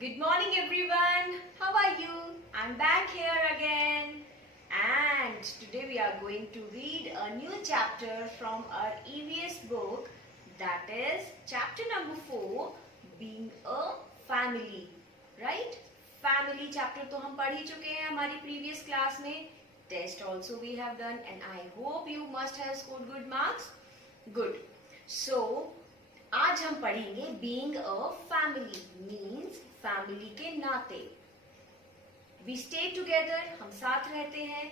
Good morning everyone. How are you? I'm back here again. And today we are going to read a new chapter from our EVS book, that is chapter number 4, Being a Family. Right? Family chapter तो हम पढ़ ही चुके हैं हमारी previous class में. Test also we have done and I hope you must have scored good marks. Good. So आज हम पढ़ेंगे being a family means family के नाते. वी स्टे टुगेदर, हम साथ रहते हैं,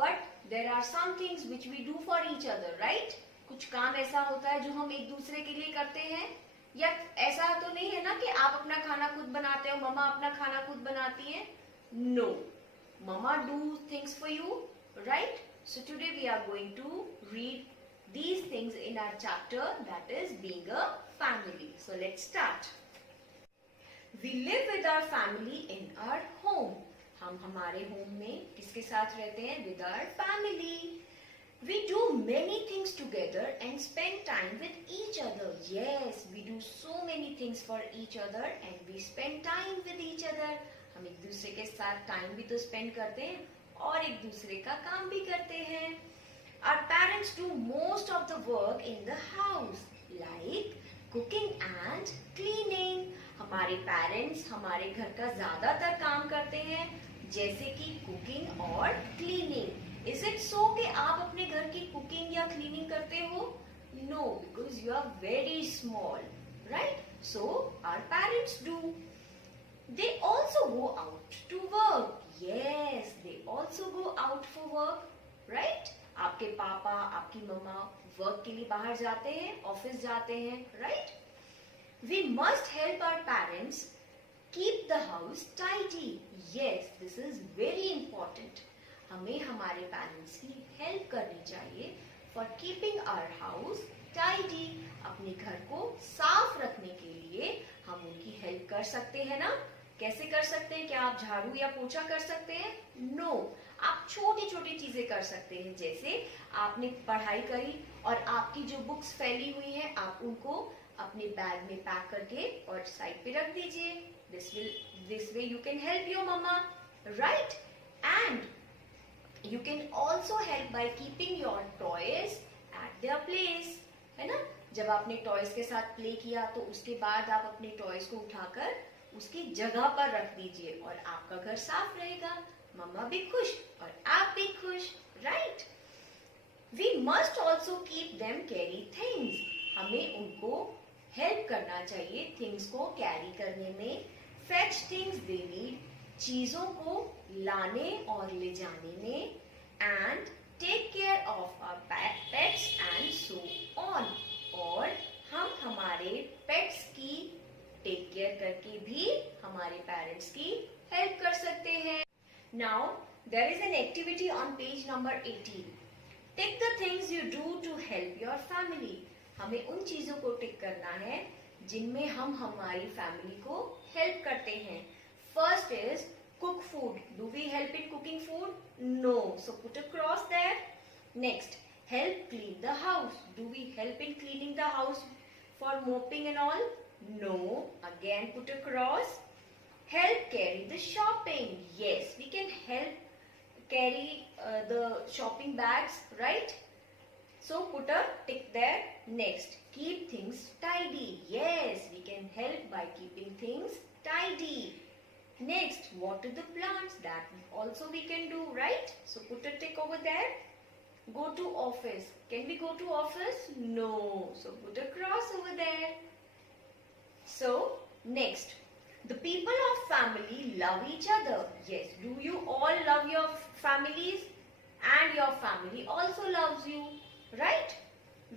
but there are some things which we do for each other. Right? कुछ काम ऐसा होता है जो हम एक दूसरे के लिए करते हैं. या ऐसा तो नहीं है ना कि आप अपना खाना खुद बनाते हो, मम्मा अपना खाना खुद बनाती हैं. No, mama do things for you. Right? So today we are going to read these things in our chapter, that is being a family. So let's start. We live with our family in our home. हम हमारे home में किसके साथ रहते हैं? With our family. We do many things together and spend time with each other. Yes, we do so many things for each other and we spend time with each other. हम एक दूसरे के साथ time भी तो spend करते हैं और एक दूसरे का काम भी करते हैं. Our parents do most of the work in the house, like cooking and cleaning. हमारे पेरेंट्स हमारे घर का ज्यादातर काम करते हैं, जैसे कि कुकिंग और क्लीनिंग. इज इट सो कि आप अपने घर की कुकिंग या क्लीनिंग करते हो? No, because you are very small. Right? So our parents do. They also go out to work. Yes, they also go out for work. Right? आपके पापा, आपकी मम्मा वर्क के लिए बाहर जाते हैं, ऑफिस जाते हैं. Right? We must help our parents keep the house tidy. Yes, this is very important. हमें हमारे पेरेंट्स की हेल्प करनी चाहिए for keeping our house tidy. अपने घर को साफ रखने के लिए हम उनकी हेल्प कर सकते हैं ना. कैसे कर सकते हैं? क्या आप झाड़ू या पोछा कर सकते हैं? नो, आप छोटी छोटी चीजें कर सकते हैं. जैसे आपने पढ़ाई करी और आपकी जो बुक्स फैली हुई हैं, आप उनको अपने बैग में पैक करके और साइड पे रख दीजिए. This way you can help your mama. Right? And you can also help by keeping your toys at their place. है ना? जब आपने टॉयज के साथ प्ले किया तो उसके बाद आप अपने टॉयज को उठाकर उसकी जगह पर रख दीजिए और आपका घर साफ रहेगा. मम्मा भी खुश और आप भी खुश. Right? We must also keep them carry things. हमें उनको हेल्प करना चाहिए थिंग्स को कैरी करने में. Fetch things they need. चीजों को लाने और ले जाने में. And take care of our pets and so on. और हम हमारे पेट्स की टेक केयर करके भी हमारे पेरेंट्स की हेल्प कर सकते हैं. Now, there is an activity on page number 18. Tick the things you do to help your family. हमें उन चीजों को टिक करना है जिनमें हम हमारी फैमिली को हेल्प करते हैं. First is cook food. Do we help in cooking food? No. So put a cross there. Next, help clean the house. Do we help in cleaning the house for mopping and all? No. Again put a cross. Help carry the shopping. Yes, we can help carry the shopping bags. Right? So put a tick there. Next, keep things tidy. Yes, we can help by keeping things tidy. Next, water the plants. That also we can do. Right? So put a tick over there. Go to office. Can we go to office? No. So put a cross over there. So next, the people of family love each other. Yes, do you all love your families? And your family also loves you. Right?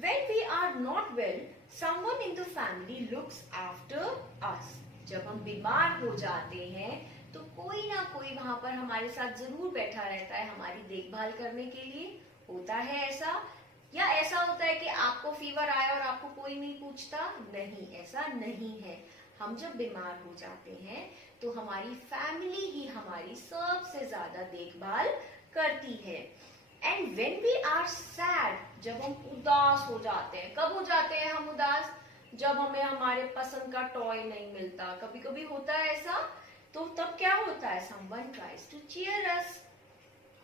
When we are not well, someone in the family looks after us. जब हम बीमार हो जाते हैं तो कोई ना कोई वहां पर हमारे साथ जरूर बैठा रहता है हमारी देखभाल करने के लिए. होता है ऐसा? या ऐसा होता है कि आपको फीवर आया और आपको कोई नहीं पूछता? नहीं, ऐसा नहीं है. हम जब बीमार हो जाते हैं तो हमारी फैमिली ही हमारी सबसे ज्यादा देखभाल करती है. And when we are sad, जब हम उदास हो जाते हैं. कब हो जाते हैं हम उदास? जब हमें हमारे पसंद का टॉय नहीं मिलता, कभी कभी होता है ऐसा, तो तब क्या होता है, समवन ट्राइज टू चीयर अस,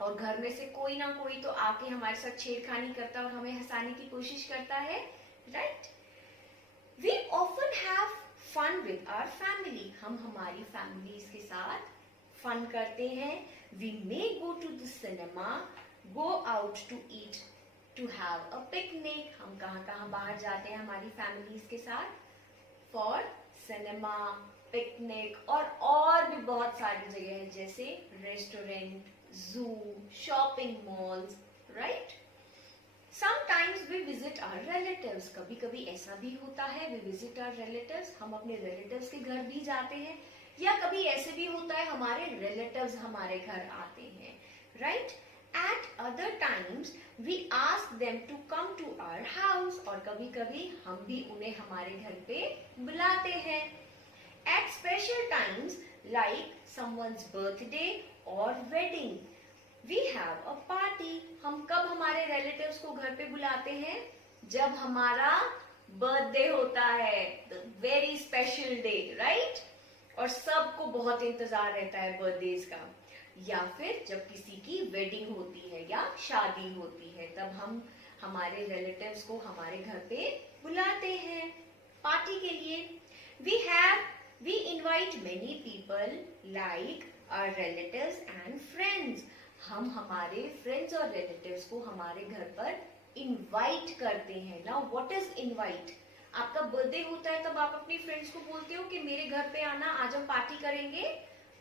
और घर में से कोई ना कोई तो आके हमारे साथ छेड़खानी करता है और हमें हंसाने की कोशिश करता है, right. We often have fun with our family, हम हमारी फैमिलीज के साथ फन करते हैं। We may go to the cinema, go out to eat, to have a picnic, हम कहाँ कहाँ बाहर जाते हैं हमारी फैमिलीज के साथ, फॉर सिनेमा, पिकनिक, और भी बहुत सारी जगह है, जैसे रेस्टोरेंट, जू, shopping malls, right. Sometimes we visit our relatives, कभी कभी ऐसा भी होता है, we visit our relatives, हम अपने relatives के घर भी जाते हैं, या कभी ऐसे भी होता है हमारे relatives हमारे घर आते हैं, right? At other times we ask them to come to our house, और कभी कभी हम भी उन्हें हमारे घर पे बुलाते हैं। At special times like someone's birthday or wedding, We have a party, हम कब हमारे रिलेटिव्स को घर पे बुलाते हैं, जब हमारा बर्थडे होता है, वेरी स्पेशल डे, राइट, और सबको बहुत इंतजार रहता है बर्थडेज का, या फिर जब किसी की वेडिंग होती है या शादी होती है, तब हम हमारे रिलेटिव्स को हमारे घर पे बुलाते हैं पार्टी के लिए। We invite many people like our relatives and friends, हम हमारे फ्रेंड्स और रिलेटिव्स को हमारे घर पर इनवाइट करते हैं। नाउ व्हाट इज इनवाइट, आपका बर्थडे होता है तब आप अपनी फ्रेंड्स को बोलते हो कि मेरे घर पे आना, आज हम पार्टी करेंगे,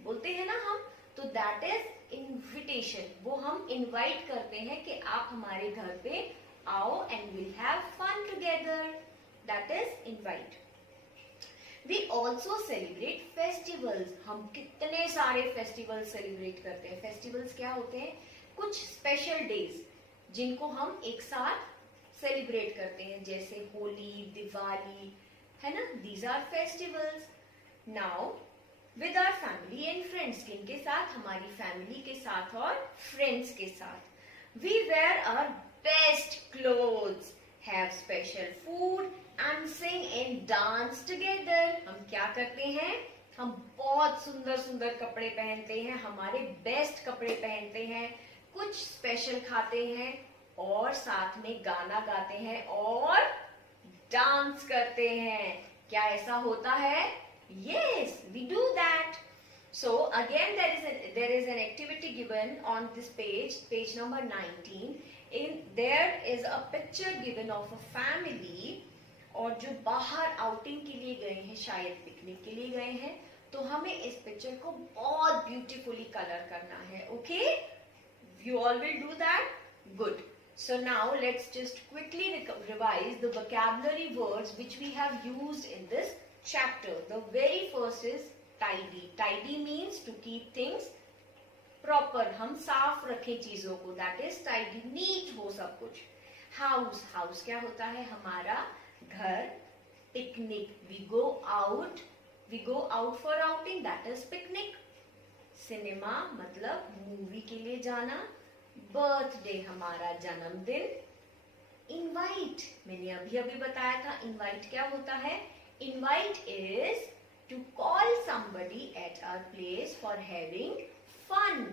बोलते हैं ना हम, तो दैट इज इनविटेशन, वो हम इनवाइट करते हैं कि आप हमारे घर पे आओ and will have fun together, that is invite. We also celebrate festivals, हम कितने सारे फेस्टिवल्स सेलिब्रेट करते हैं। फेस्टिवल्स क्या होते हैं, कुछ स्पेशल डेज जिनको हम एक साथ सेलिब्रेट करते हैं, जैसे होली, दिवाली, है ना, these are festivals. Now with our family and friends, किनके साथ, हमारी फैमिली के साथ और फ्रेंड्स के साथ। We wear our best clothes, have special food and sing and dance together, हम क्या करते हैं, हम बहुत सुंदर सुंदर कपड़े पहनते हैं, हमारे बेस्ट कपड़े पहनते हैं, कुछ स्पेशल खाते हैं और साथ में गाना गाते हैं और डांस करते हैं। क्या ऐसा होता है? Yes, we do that. So again there is an activity given on this page number 19. There is a picture given of a family, और जो बाहर आउटिंग के लिए गए हैं, शायद पिकनिक के लिए गए हैं, तो हमें इस पिक्चर को बहुत ब्यूटीफुली कलर करना है। Okay, you all will do that, good. So now let's just quickly revise the vocabulary words which we have used in this chapter. The very first is tidy. Tidy means to keep things proper, हम साफ रखें चीजों को, that is tidy, NEET हो सब कुछ। House, house क्या होता है, हमारा घर। Picnic, we go out for outing, that is picnic. Cinema मतलब मूवी के लिए जाना। बर्थडे हमारा जन्मदिन। इनवाइट, मैंने अभी बताया था इनवाइट क्या होता है। Invite is to call somebody at our place for having fun.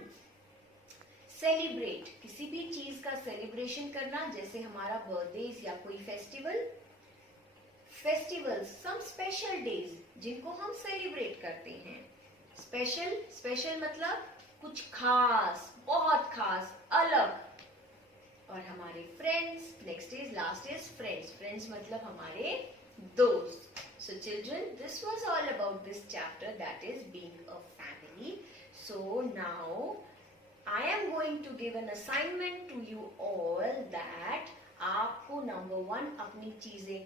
Celebrate, किसी भी चीज का सेलिब्रेशन करना, जैसे हमारा बर्थडे या कोई festival. Festivals, some special days जिनको हम सेलिब्रेट करते हैं। स्पेशल मतलब कुछ खास, बहुत खास, अलग। और हमारे friends, next is last is friends. Friends मतलब हमारे दोस्त। So children, this was all about this chapter, that is being a family. So now I am going to give an assignment to you all that आपको number 1 अपनी चीजें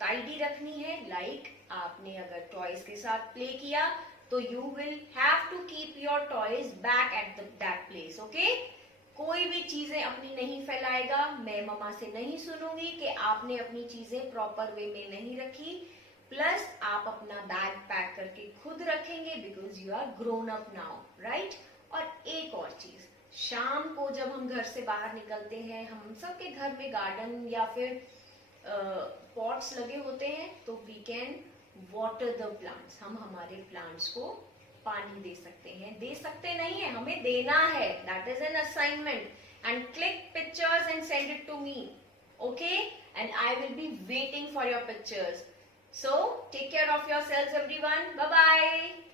tidy रखनी है। Like आपने अगर टॉयज के साथ प्ले किया तो you will have to keep your toys back at that place. Okay, कोई भी चीजें अपनी नहीं फैलाएगा। मैं मम्मा से नहीं सुनूंगी कि आपने अपनी चीजें प्रॉपर वे में नहीं रखी। प्लस आप अपना बैग पैक करके खुद रखेंगे because you are grown up now, right. और एक और चीज, शाम को जब हम घर से बाहर निकलते हैं, हम सबके घर में गार्डन या फिर पॉट्स लगे होते हैं तो we can water the plants, हम हमारे प्लांट्स को पानी दे सकते हैं, दे सकते नहीं है, हमें देना है, that is an assignment. And click pictures and send it to me, okay, and I will be waiting for your pictures. So take care of yourselves everyone. Bye bye.